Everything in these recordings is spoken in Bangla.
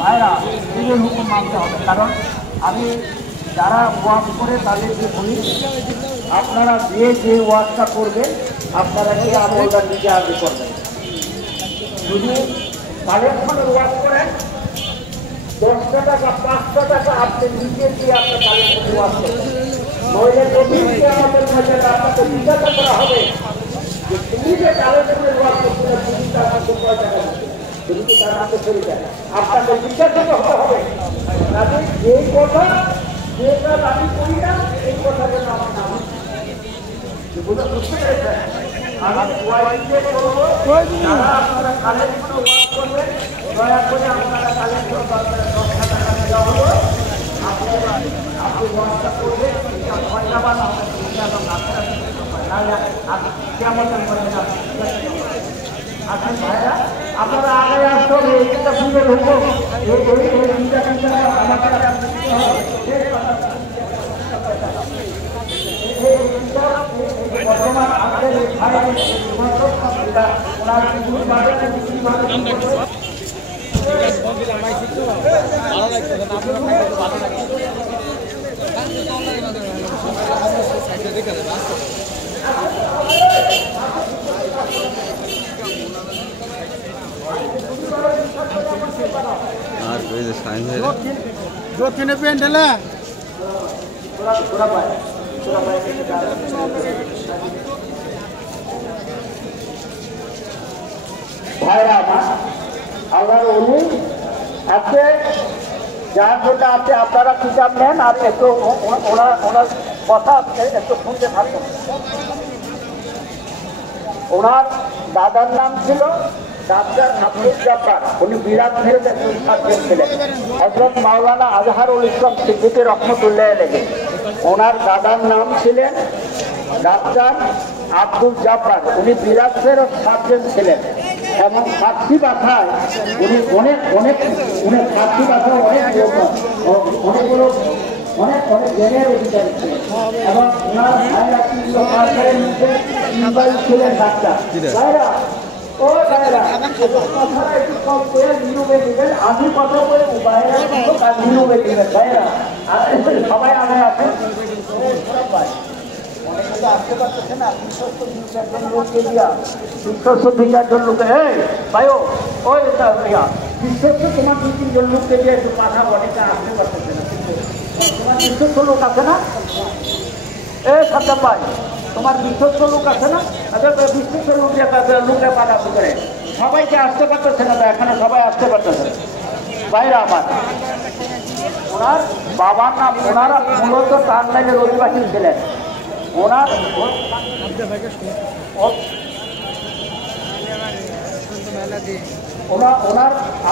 ভাইরা দিনের হুকুম মানতে হবে, কারণ আমি যারা ওয়াজ করে তাদেরকে বলি আপনারা যে ওয়াজটা করবেন আপনারা কি আমলটা নিজে আগে করবেন। যদি কালেকশনের ওয়াজ করেন 10টা টাকা 5টা টাকা আপনি নিজে দিয়ে আপনার কালেকশনের ওয়াজ করবেন, নইলে প্রতিদিন আমাদের কাছে আপনাকে জিজ্ঞাসা করা হবে যে তুমি যে কালেকশনের ওয়াজ করছো তুমি তার হাতে কয় টাকা দিচ্ছ, তুমি কি তার হাতে ফেরি দেয়, আপনাকে জিজ্ঞাসা করতে হবে। তাদের যে কথা যে কাজ আমি করি না এই কথা যেন আমার নাম বুঝতে পেরেছেন। আমি ওয়াইজে করবো, যারা আপনারা কালেকশন ওয়াজ করবেন দয়া করে আপনারা কালেকশন 10 টাকা দেওয়া হলো, আপনি ওয়াজটা করবেন ধন্যবাদ কেমন আছেন ভাইরা। আপনারা আগে আসতে হবে, এটা ভুলের হুকুম বর্তমান আমাদের जो तीन पेंट है ভাইরা আমার আল্লাহর ওলি আছে, যার জন্য আছে আপনারা কিতাব নেন আর একটু ওনার কথা একটু শুনতে থাকুন। ওনার দাদার নাম ছিল ডাক্তার আব্দুল জব্বার, উনি বিরাট ফেরত ছিলেন। হযরত মাওলানা আজহারুল ইসলাম সিদ্দিকী রহমতুল্লাহ আলাইহি, ওনার দাদার নাম ছিলেন ডাক্তার আব্দুল জব্বার, উনি বিরাট ফেরত সার্জন ছিলেন এবং ফার্সি ভাষায় উনি অনেক ফার্সি ভাষায় অনেকগুলো অনেক জ্ঞানের অধিকারী ছিলেন এবং ওনার ভাইরা ছিলেন ডাক্তার। ভাইরা ও ভাইরা কথাটা একটু কম করে নিরুবে দিবেন, আমি কথা বলে ভাইরা নিরুবে দিবেন। ভাইরা সবাই আগে আসেন, আসতে পারতেছে না 300-4জন লোককে দিয়া 300-4জন লোকে ভাইও ওই 300 তোমার 2-3জন লোককে দিয়ে একটু পাঠাবো, অনেকে আসতে পারতেছে না, তোমার 200 লোক আছে না? সাদ্দাম ভাই তোমার 200 লোক আছে না? 200 লোকে পাঠাবো করে, সবাইকে আসতে পারতেছে না, এখানে সবাই আসতে পারতেছে না। ভাইরা আমার ওনার বাবার নাম, ওনারা মূলত টাঙ্গাইলের অধিবাসী ছিলেন। ওনার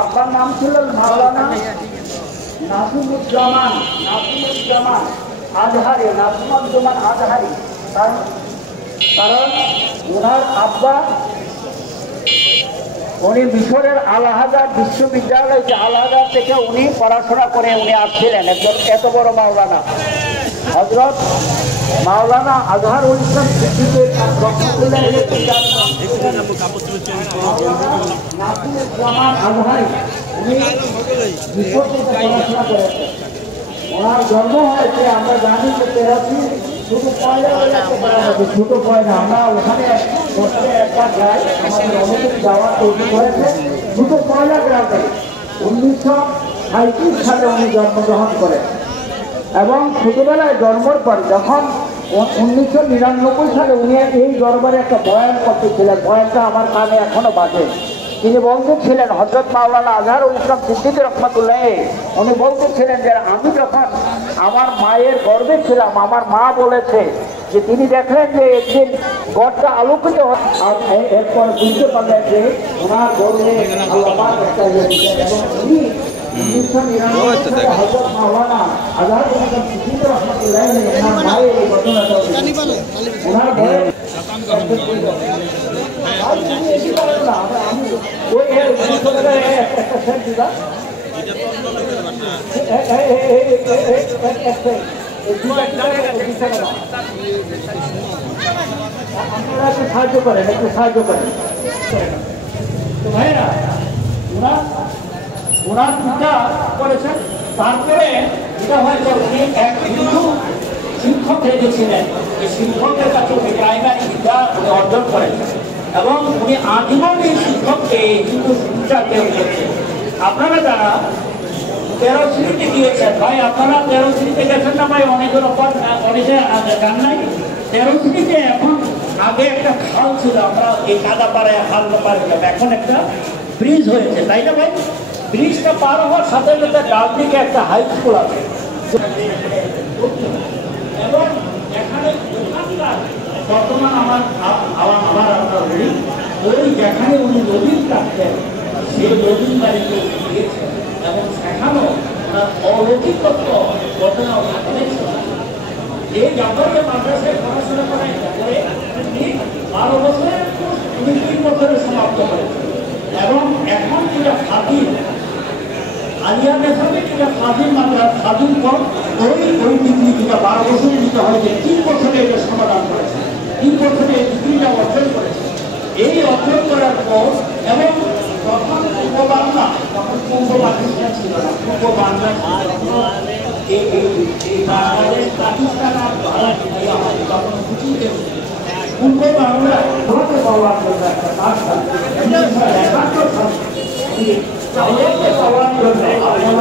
আব্বার নাম ছিল মাওলানা নাসিমুজ্জামান আজহারি, নাসিমুজ্জামান আজহারি। কারণ ওনার আব্বা উনি মিশরের আল-আজহার বিশ্ববিদ্যালয়, যে আল-আজহার থেকে উনি পড়াশোনা করে উনি আসছিলেন একজন এত বড় মাওলানা হযরত মাওলানা আজহারুল ইসলাম সিদ্দিকীর রহমতুল্লাহ আলাইহি। ওনার জন্ম হয়েছে আমরা জানি যে 83 শুধু পয়লা ছোট পয়লা, আমরা ওখানে বছরে একবার যাই, আমাদের অনেক যাওয়ার তৈরি করেছে দুটো পয়লা গ্রামে। 1937 সালে উনি জন্মগ্রহণ করেন এবং ছোটবেলায় জন্মের পর যখন 1999 সালে উনি এই দরবারে একটা বয়ান করতেছিলেন। বয়ানটা আমার কানে এখনো বাজে। তিনি বলতেছিলেন, হযরত মাওলানা আজহারুল ইসলাম সিদ্দিকী রহমাতুল্লাহ, উনি বলতেছিলেন যে আমি যখন আমার মায়ের গর্ভে ছিলাম, আমার মা বলেছে যে তিনি দেখলেন যে একদিন গড়টা আলোকিত আর এরপর বুঝতে পারলেন যে ওনার গর্ভে আল্লাহ পাক একটা এবং উনি 1999 সালে হযরত মাওলানা আজহারুল ইসলাম সিদ্দিকী রহমাতুল্লাহ ওনার মায়ের এই ঘটনাটা ওনার ঘরে সাহায্য করেন, একটু সাহায্য করেন। তো ভাইরা ওনার পূজা করেছেন। তারপরে এটা হয়তো উনি এক হিন্দু শিক্ষক রেখেছিলেন। এই শিক্ষকের কাছে উনি প্রাইমারি বিদ্যা উনি অর্জন করেছেন এবং উনি আজীবন এই শিক্ষককে হিন্দু শিক্ষা দিয়েছেন। আপনারা যারা 13 শ্রেণীতে গিয়েছেন ভাই, আপনারা 13 শ্রেণীতে গেছেন না ভাই? অনেকের ওপর অনেকে গান নাই। 13 শ্রেণীতে এখন আগে একটা খাল ছিল, আমরা এই কাদা পাড়ায় হাল পাড়ে এখন একটা ব্রিজ হয়েছে, তাই না ভাই? ব্রিজটা পার হওয়ার সাথে সাথে ডান দিকে একটা হাই স্কুল আছে এবং এখানে বর্তমান আমার আপনার ওই যেখানে উনি নদীর কাটতেন সেই নদীর বাড়িতে গিয়েছেন এবং সেখানেও ওনার অলৌকিকত্ব ঘটনা অনেক এই জাফরিয়া মাদ্রাসায় পড়াশোনা করে 12 বছরে 19 বছরে সমাপ্ত করেছে এবং এখন যেটা স্বাধীন আলিয়া মেধাবে যেটা স্বাধীন মাদ্রাসা স্বাধীন পর ওই ডিগ্রি যেটা 12 বছরে দিতে হয় যে 3 বছরে এটা সমাধান করেছে, 3 বছরে এই ডিগ্রিটা অর্জন করেছে। এই অর্জন করার পর এবং তখন পূর্ব বাংলা, তখন পূর্ব পাকিস্তান ছিল না, পূর্ব বাংলা এই বাংলাদেশ পাকিস্তান আর ভারত তখন বুঝিতে পূর্ব বাংলা ভারতে পাওয়ার জন্য একটা রাস্তা 1971 সালে পাওয়ার জন্য